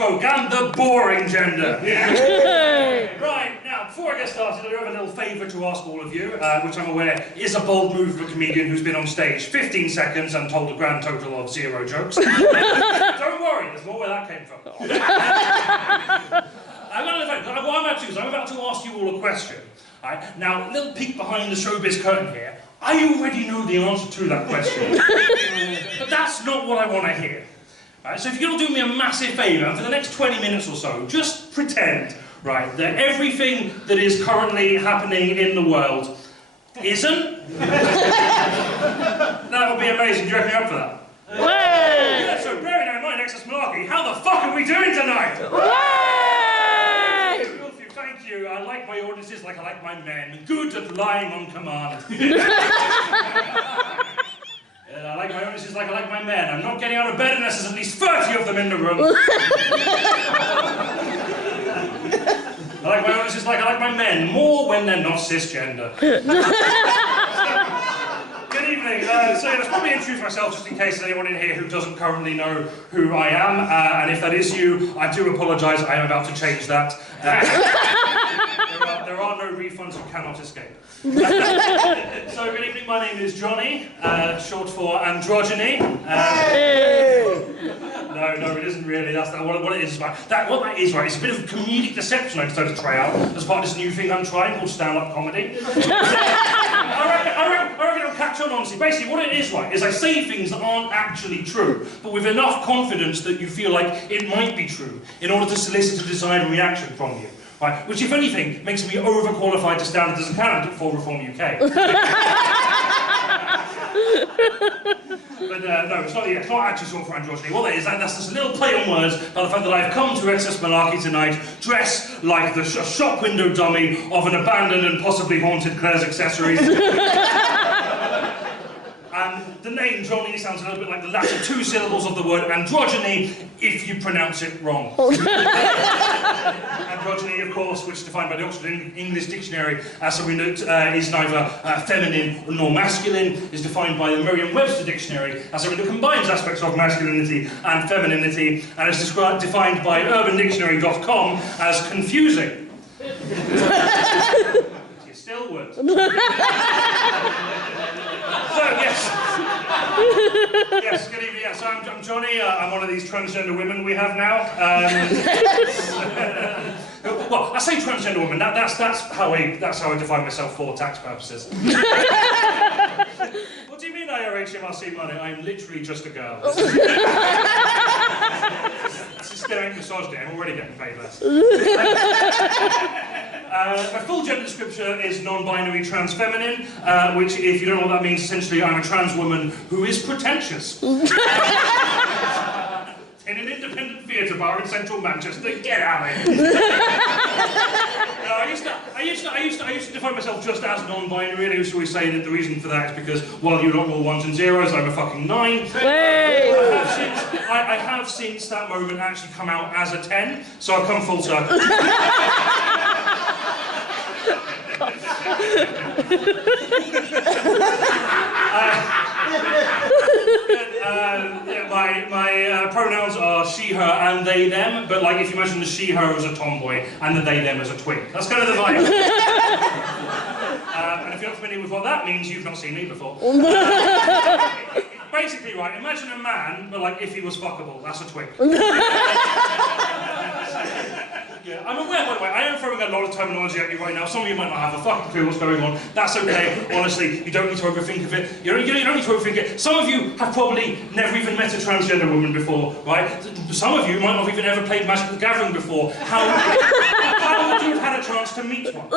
folk and the boring gender. Right, now, before I get started, I do have a little favour to ask all of you, which I'm aware is a bold move of a comedian who's been on stage 15 seconds and told a grand total of 0 jokes. Don't worry, there's more where that came from. I'm about to ask you all a question. Right, now, a little peek behind the showbiz curtain here. I already know the answer to that question. But that's not what I want to hear. Right, so if you're going to do me a massive favour, for the next 20 minutes or so, just pretend, right, that everything that is currently happening in the world isn't. That would be amazing. Do you reckon you're up for that? Yeah, so bearing that in mind, XS Malarkey, how the fuck are we doing tonight? Thank you. I like my audiences like I like my men. Good at lying on command. I like my audiences like I like my men. I'm not getting out of bed unless there's at least 30 of them in the room. I like my audiences like I like my men. More when they're not cisgender. Good evening. So let's probably introduce myself just in case there's anyone in here who doesn't currently know who I am. And if that is you, I do apologise. I am about to change that. There are no refunds you cannot escape. So good evening, my name is Johnny, short for androgyny. No, it isn't really. That's what it is. What that is, right, it's a bit of comedic deception I decided to try out as part of this new thing I'm trying called stand-up comedy. I reckon it'll catch on, honestly. Basically, what it is, right, is I say things that aren't actually true, but with enough confidence that you feel like it might be true, in order to solicit a desired reaction from you. Right, which, if anything, makes me overqualified to stand as a candidate for Reform UK. But no, it's not actually short for androgyny. What that is, that's just a little play on words about the fact that I've come to XS Malarkey tonight dressed like the shop window dummy of an abandoned and possibly haunted Claire's Accessories. And the name Johnny sounds a little bit like the latter 2 syllables of the word androgyny if you pronounce it wrong. Androgyny, of course, which is defined by the Oxford English Dictionary as something that is neither feminine nor masculine, is defined by the Merriam-Webster Dictionary as something that combines aspects of masculinity and femininity, and is defined by UrbanDictionary.com as confusing. You still would. So, yes. Yes, good evening. Yes, I'm Johnny. I'm one of these transgender women we have now. Well, I say transgender woman. That's how I define myself for tax purposes. What do you mean I owe HMRC money? I'm literally just a girl. It's hysteric misogyny. I'm already getting paid less. My full gender description is non-binary trans feminine, which, if you don't know what that means, essentially I'm a trans woman who is pretentious. In an independent theatre bar in central Manchester, get out of here. I used to define myself just as non-binary, and I used to always say that the reason for that is because while you're not all 1s and 0s, I'm a fucking 9. I have since that moment actually come out as a 10, so I've come full circle. My pronouns are she, her, and they, them, but like if you imagine the she, her as a tomboy and the they, them as a twink. That's kind of the vibe. And if you're not familiar with what that means, you've not seen me before. Basically, right, imagine a man, but like if he was fuckable, that's a twink. Yeah, I'm aware, by the way, I am throwing a lot of terminology at you right now. Some of you might not have a fucking clue what's going on. That's okay, honestly, you don't need to overthink of it. You don't need to overthink it. Some of you have probably never even met a transgender woman before, right? Some of you might not have even ever played Magic the Gathering before. How would you have had a chance to meet one?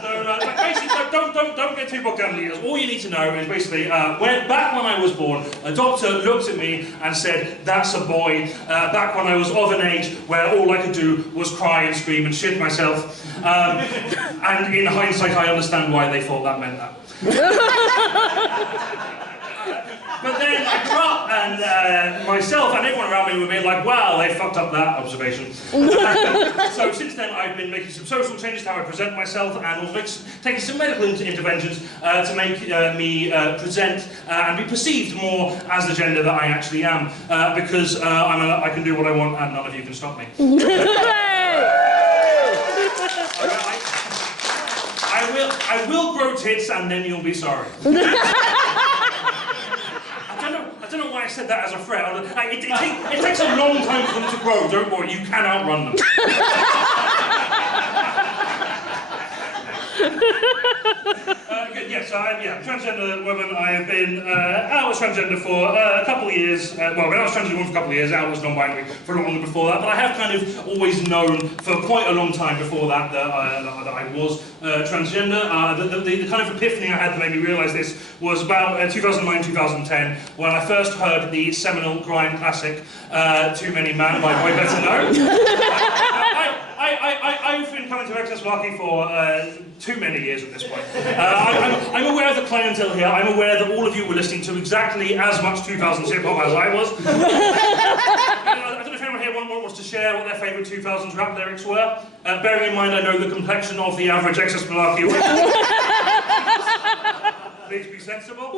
So, basically, don't get too bogged down in details. All you need to know is basically, back when I was born, a doctor looked at me and said, "That's a boy." Back when I was of an age where all I could do was cry and scream and shit myself. And in hindsight, I understand why they thought that meant that. But then I grew up, and myself and everyone around me were being like, wow, they fucked up that observation. So since then I've been making some social changes to how I present myself and also taking some medical interventions to make me present and be perceived more as the gender that I actually am, because I can do what I want and none of you can stop me. I will grow tits and then you'll be sorry. I don't know why I said that as a threat. It takes a long time for them to grow, don't worry, you can outrun them. Yes, I'm a transgender woman. I have been out as transgender for a couple of years. Well, when I was transgender woman for a couple of years, out as non-binary for a lot longer before that. But I have kind of always known for quite a long time before that that I was transgender. The kind of epiphany I had that made me realise this was about 2009-2010 when I first heard the seminal grime classic "Too Many Man" by Boy Better Know. I've been coming to XS Malarkey for too many years at this point. I'm aware of the clientele here. I'm aware that all of you were listening to exactly as much 2000s hip-hop as I was. I don't know if anyone here wants to share what their favourite 2000s rap lyrics were. Bearing in mind I know the complexion of the average XS Malarkey. Please be sensible.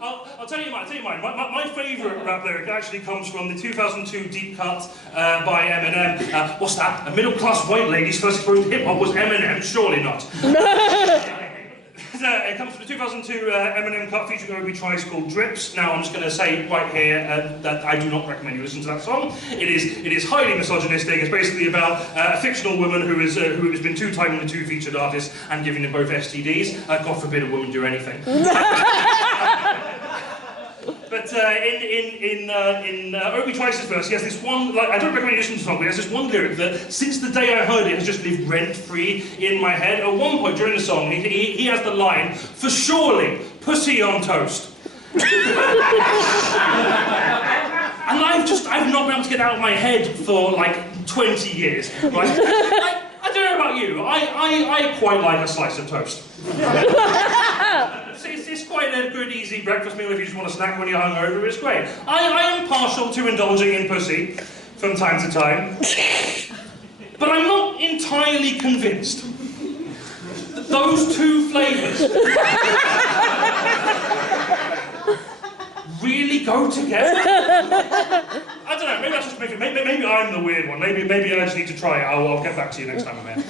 I'll tell you mine. My favourite rap lyric actually comes from the 2002 deep cut by Eminem. What's that? A middle-class white lady's first exposure to hip-hop was Eminem? Surely not. It comes from the 2002 Eminem cut featuring Obi Trice called Drips. Now I'm just going to say right here that I do not recommend you listen to that song. It is highly misogynistic. It's basically about a fictional woman who has been two-timing the two featured artists and giving them both STDs. God forbid a woman do anything. But in Obi Trice's verse, he has this one, like, I don't recommend you listen to the song, but he has this one lyric that, since the day I heard it, has just lived rent-free in my head. At one point during the song, he has the line, "For surely, pussy on toast." And I've not been able to get out of my head for, like, 20 years, right? I don't know about you, I quite like a slice of toast. It's quite a good, easy breakfast meal if you just want a snack when you're hungover. It's great. I am partial to indulging in pussy from time to time, but I'm not entirely convinced that those two flavours really go together. I don't know. Maybe that's just maybe I'm the weird one. Maybe I just need to try it. I'll get back to you next time I'm here.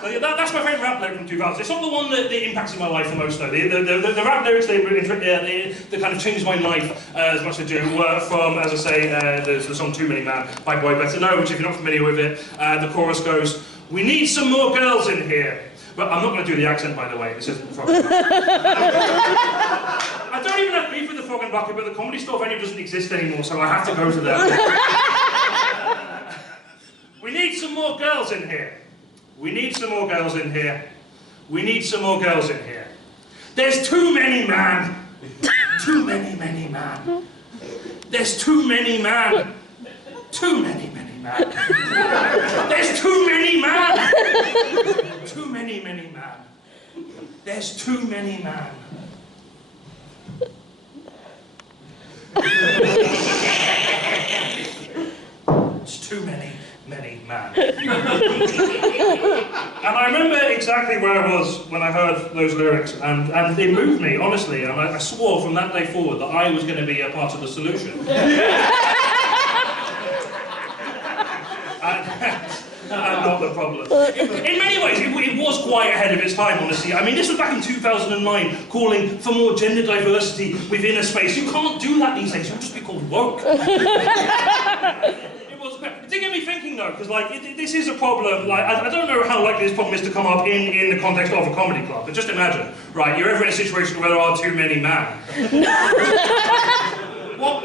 So yeah, that's my favourite rap lyric from 2000. It's not the one that impacted my life the most, though. The rap lyrics that kind of changed my life as much as they do were from, as I say, the song "Too Many Man" by Boy Better Know, which, if you're not familiar with it, the chorus goes, "We need some more girls in here." But I'm not going to do the accent, by the way. This isn't the Frog and Bucket. I don't even have beef with the Frog and Bucket, but the Comedy Store venue doesn't exist anymore, so I have to go to them. We need some more girls in here. We need some more girls in here. We need some more girls in here. There's too many man. Too many man. There's too many man. Too many man. There's too many man. Too many man. There's too many man. It's too many man. And I remember exactly where I was when I heard those lyrics, and it moved me, honestly, and I swore from that day forward that I was going to be a part of the solution. And not the problem. In many ways, it was quite ahead of its time, honestly. I mean, this was back in 2009, calling for more gender diversity within a space. You can't do that these days, you'll just be called woke. It did get me thinking, though, because, like, this is a problem. Like, I don't know how likely this problem is to come up in the context of a comedy club, but just imagine, right, you're ever in a situation where there are too many men. What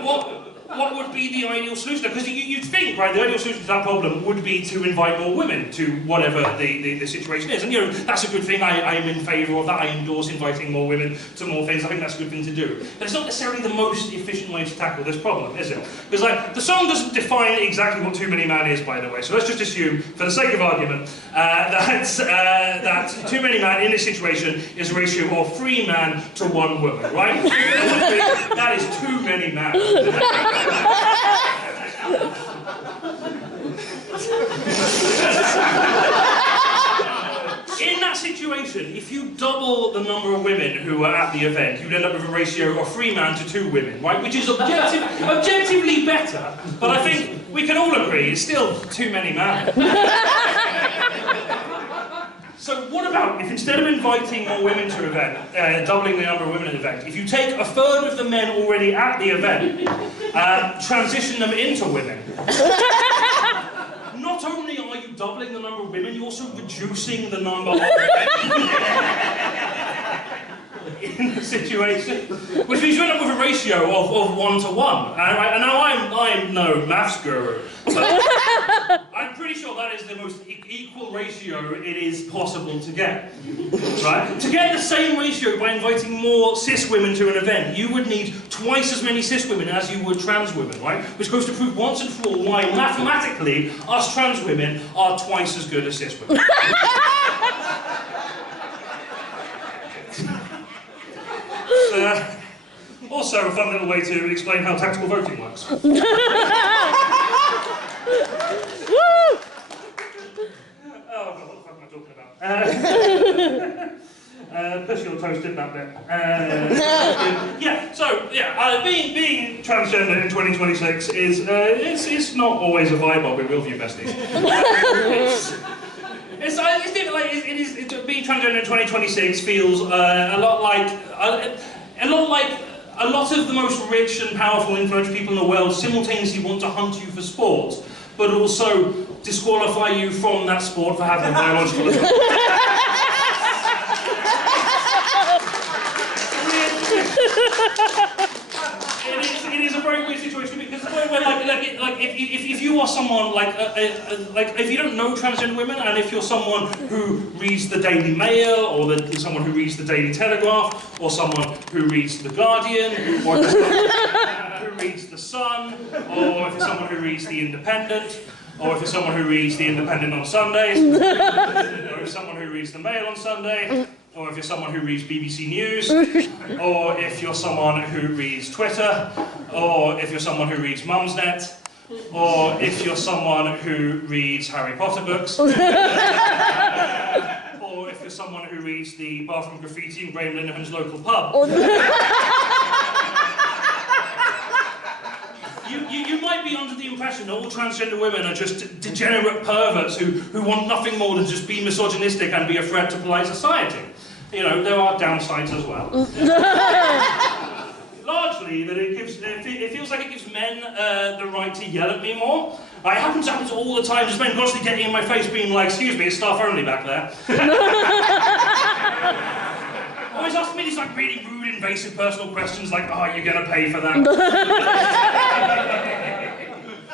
what would be the ideal solution? Because you'd think, right, the ideal solution to that problem would be to invite more women to whatever the situation is. And, you know, that's a good thing. I'm in favour of that. I endorse inviting more women to more things. I think that's a good thing to do. But it's not necessarily the most efficient way to tackle this problem, is it? Because, like, the song doesn't define exactly what too many man is, by the way. So let's just assume, for the sake of argument, that too many man in this situation is a ratio of 3 man to 1 woman, right? That is too many men. In that situation, if you double the number of women who are at the event, you'd end up with a ratio of 3 man to 2 women, right? Which is objectively better, but I think we can all agree it's still too many men. So what about if instead of inviting more women to an event, doubling the number of women at the event, if you take a third of the men already at the event, transition them into women? Not only are you doubling the number of women, you're also reducing the number of men in the situation, which means you end up with a ratio of 1 to 1. And now I'm no maths guru, but I'm pretty sure that is the most equal ratio it is possible to get. Right? To get the same ratio by inviting more cis women to an event, you would need twice as many cis women as you would trans women, right? Which goes to prove once and for all why mathematically us trans women are twice as good as cis women. Also a fun little way to explain how tactical voting works. Oh God, what the fuck am I talking about? Push your toast in that bit. Being transgender in 2026 is it's not always a vibe of real view besties. Being transgender in 2026 feels a lot like a lot of the most rich and powerful influential people in the world simultaneously want to hunt you for sport, but also disqualify you from that sport for having a biological effect. It is a very weird situation because if you are someone if you don't know transgender women, and if you're someone who reads the Daily Mail or someone who reads the Daily Telegraph or someone who reads the Guardian or who reads the Sun, or if you're someone who reads the Independent, or if you're someone who reads the Independent on Sundays, or if you're someone who reads the Mail on Sunday, or if you're someone who reads BBC News, or if you're someone who reads Twitter, or if you're someone who reads Mumsnet, or if you're someone who reads Harry Potter books, or if you're someone who reads the bathroom graffiti in Graham Linehan's local pub. You might be under the impression that all transgender women are just degenerate perverts who want nothing more than just be misogynistic and be a threat to polite society. You know, there are downsides as well. Largely, that it feels like it gives men the right to yell at me more. It happens all the time, just men constantly getting in my face being like, excuse me, it's staff only back there. Always asking me these like really rude, invasive personal questions like, oh, you're going to pay for that.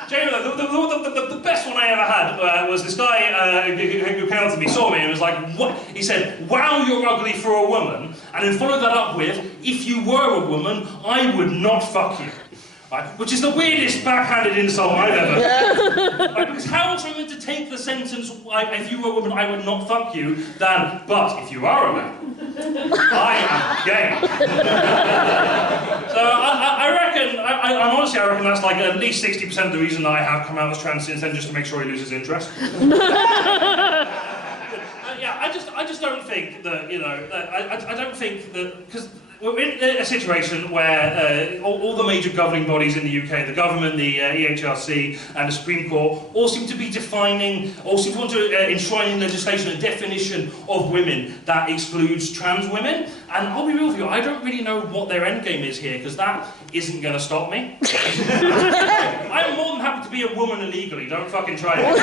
Jamie, the best one I ever had was this guy who came up to me, saw me, and was like, what? He said, wow, you're ugly for a woman, and then followed that up with, if you were a woman, I would not fuck you. Right? Which is the weirdest backhanded insult I've ever heard. Right? Because how else am I meant to take the sentence, if you were a woman, I would not fuck you, than, but if you are a man, I am gay. So I reckon that's like at least 60% of the reason that I have come out as trans since then, just to make sure he loses interest. I just don't think that, you know, I don't think that, because we're in a situation where all the major governing bodies in the UK, the government, the EHRC and the Supreme Court, all seem to be all seem to want to enshrine in legislation a definition of women that excludes trans women. And I'll be real with you, I don't really know what their end game is here, because that isn't going to stop me. I'm more than happy to be a woman illegally, don't fucking try it.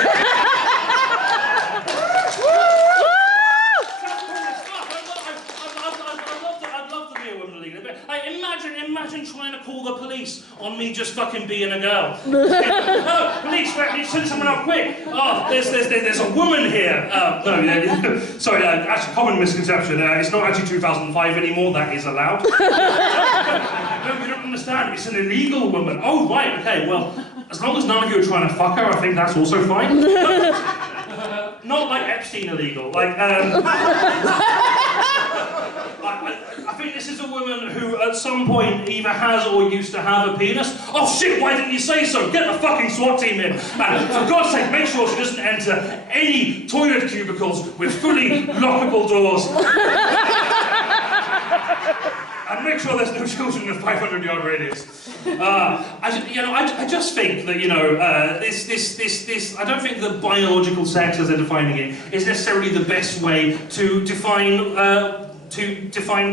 Imagine trying to call the police on me just fucking being a girl. Oh, police, send someone out quick. Oh, there's a woman here. No, sorry, actually, common misconception. It's not actually 2005 anymore, that is allowed. No, you don't understand, it's an illegal woman. Oh, right, okay, well, as long as none of you are trying to fuck her, I think that's also fine. Not like Epstein illegal, like, I think this is a woman who at some point either has or used to have a penis. Oh shit, why didn't you say so? Get the fucking SWAT team in. And for God's sake, make sure she doesn't enter any toilet cubicles with fully lockable doors. And make sure there's no children in a 500-yard radius. I just think that, I don't think that biological sex, as they're defining it, is necessarily the best way to define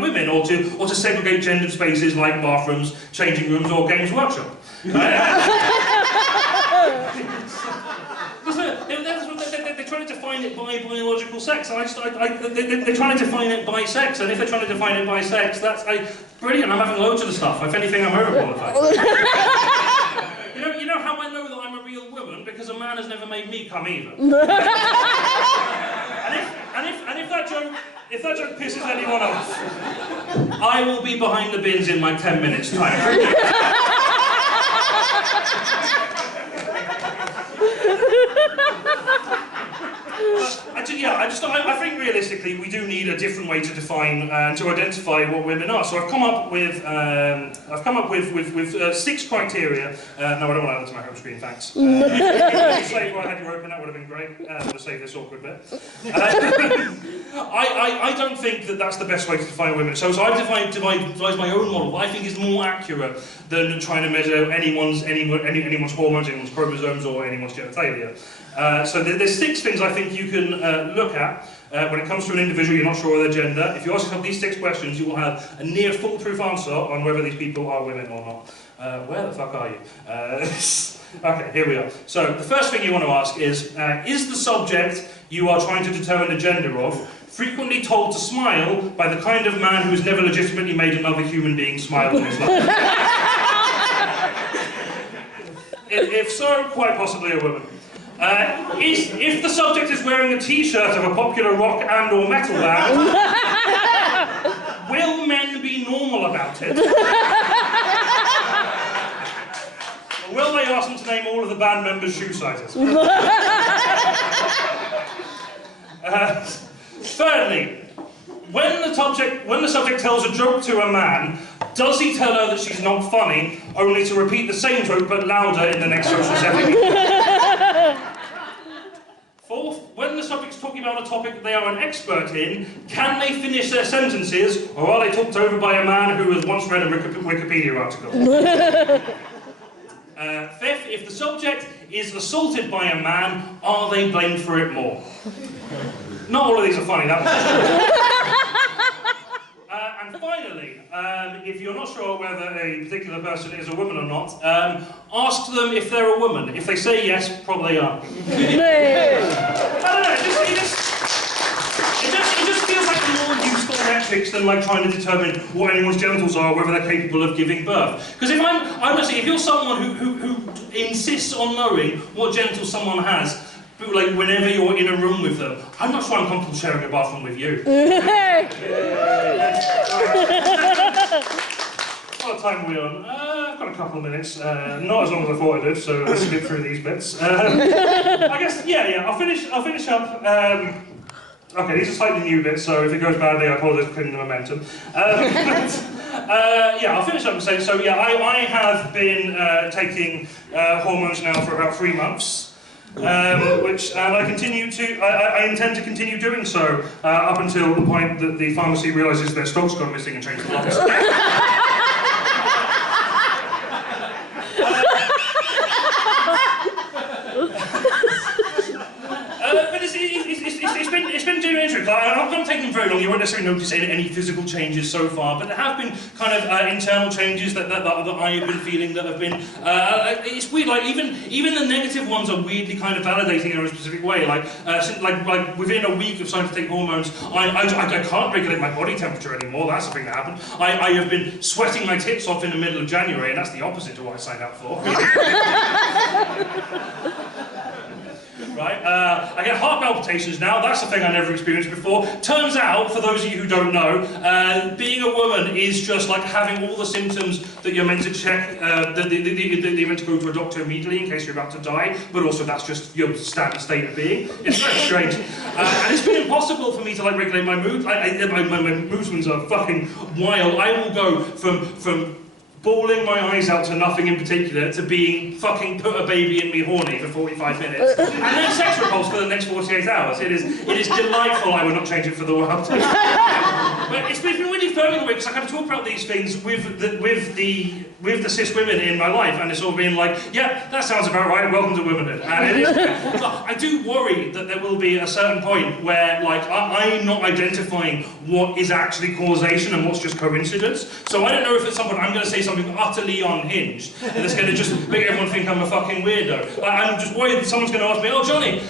women, or to segregate gendered spaces like bathrooms, changing rooms, or Games Workshop. They're trying to define it by biological sex, and they're trying to define it by sex, and if they're trying to define it by sex, that's brilliant. I'm having loads of the stuff. If anything, I'm overqualified. You know how I know that I'm a real woman? Because a man has never made me come either. and if that joke pisses anyone off, I will be behind the bins in like 10 minutes time. I think realistically we do need a different way to define and to identify what women are. So I've come up with 6 criteria. No, I don't want to add that to my home screen, thanks. If you say I had you open, that would have been great. To save this awkward bit. I don't think that that's the best way to define women. So I've devised my own model, what I think is more accurate than trying to measure anyone's hormones, anyone's chromosomes, or anyone's genitalia. So there's 6 things I think you can look at when it comes to an individual you're not sure of their gender. If you ask yourself these 6 questions, you will have a near foolproof answer on whether these people are women or not. Where the fuck are you? Okay, here we are. So the first thing you want to ask is the subject you are trying to determine the gender of frequently told to smile by the kind of man who's never legitimately made another human being smile in his life? If so, quite possibly a woman. If the subject is wearing a t-shirt of a popular rock and or metal band, will men be normal about it? Or will they ask them to name all of the band members' shoe sizes? Thirdly, when the subject tells a joke to a man, does he tell her that she's not funny, only to repeat the same joke but louder in the next social setting? Fourth, when the subject's talking about a topic that they are an expert in, can they finish their sentences, or are they talked over by a man who has once read a Wikipedia article? Fifth, if the subject is assaulted by a man, are they blamed for it more? Not all of these are funny, that and finally, if you're not sure whether a particular person is a woman or not, ask them if they're a woman. If they say yes, probably are. I don't know, it just feels like a more useful metrics than like trying to determine what anyone's genitals are, whether they're capable of giving birth. Because if you're someone who insists on knowing what genitals someone has, like whenever you're in a room with them, I'm not sure I'm comfortable sharing a bathroom with you. What time are we on? I've got a couple of minutes. Not as long as I thought I did, so let's skip through these bits. I guess, yeah, I'll finish up. Okay, these are slightly new bits, so if it goes badly, I apologise for cleaning the momentum. Yeah, I'll finish up and say, so yeah, I have been taking hormones now for about 3 months. Which I intend to continue doing so up until the point that the pharmacy realises their stock's gone missing and changed the locks. But it's been doing interesting. I'm going to taken very long. You won't necessarily notice any physical changes so far, but there have been kind of internal changes that I have been feeling that have been. It's weird. Like even the negative ones are weirdly kind of validating in a specific way. Like within a week of starting to take hormones, I can't regulate my body temperature anymore. That's the thing that happened. I have been sweating my tits off in the middle of January, and that's the opposite to what I signed up for. Right? I get heart palpitations now. That's a thing I never experienced before. Turns out, for those of you who don't know, being a woman is just like having all the symptoms that you're meant to check, that you're meant to go to a doctor immediately in case you're about to die, but also that's just your standard state of being. It's very strange. And it's been impossible for me to like regulate my mood. My mood swings are fucking wild. I will go from bawling my eyes out to nothing in particular, to being fucking put a baby in me horny for 45 minutes, and then sex repulse for the next 48 hours. It is delightful. I would not change it for the world. But it's been really firming away because I kind of talk about these things with the cis women in my life, and it's all been like, yeah, that sounds about right. Welcome to womanhood. And it is. I do worry that there will be a certain point where, like, I'm not identifying what is actually causation and what's just coincidence. So I don't know if at some point I'm going to say something utterly unhinged, and it's going to just make everyone think I'm a fucking weirdo. I'm just worried that someone's going to ask me, oh, Johnny,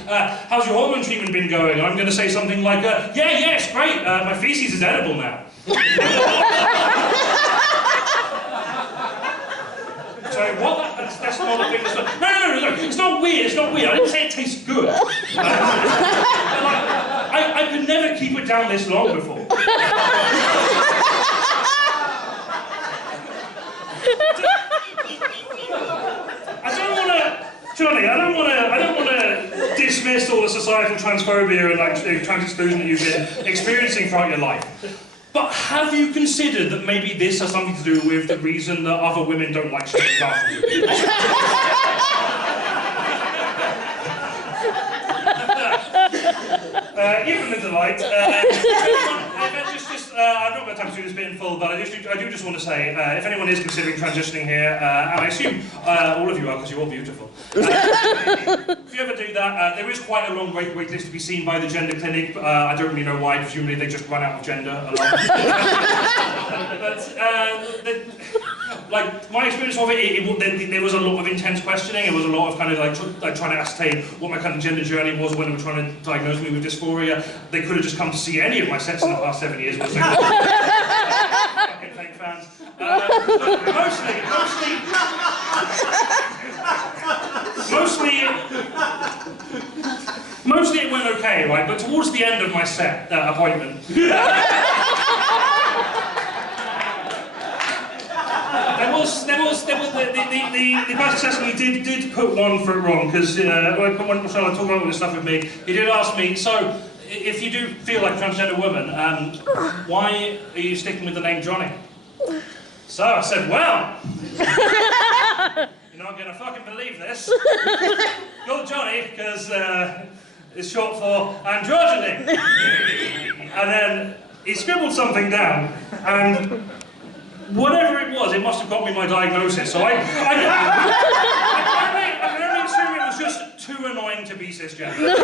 how's your hormone treatment been going? And I'm going to say something like, yeah, it's great. My feces is edible now. Sorry, what? That's not a thing. No, it's not weird. It's not weird. I didn't say it tastes good. I could never keep it down this long before. Johnny, I don't want to dismiss all the societal transphobia and like trans exclusion that you've been experiencing throughout your life. But have you considered that maybe this has something to do with the reason that other women don't like shaving after you? You've been a delight. I've not got time to do this bit in full, but I do just want to say, if anyone is considering transitioning here, and I assume all of you are, because you're all beautiful. If you ever do that, there is quite a long wait list to be seen by the gender clinic. I don't really know why. Presumably they just run out of gender a lot. Like my experience of it, there was a lot of intense questioning. It was a lot of kind of like trying to ascertain what my kind of gender journey was when they were trying to diagnose me with dysphoria. They could have just come to see any of my sets in the past 7 years. Fucking fake fans. Mostly it went okay, right? But towards the end of my set appointment. The person assessing me did put one foot wrong, because when I put one, trying to talk about all this stuff with me, he did ask me, so if you do feel like a transgender woman, why are you sticking with the name Johnny? So I said, well, you're not gonna fucking believe this. You're Johnny because it's short for androgyny. And then he scribbled something down, and whatever it was, it must have got me my diagnosis. So I can only assume it was just too annoying to be cisgender.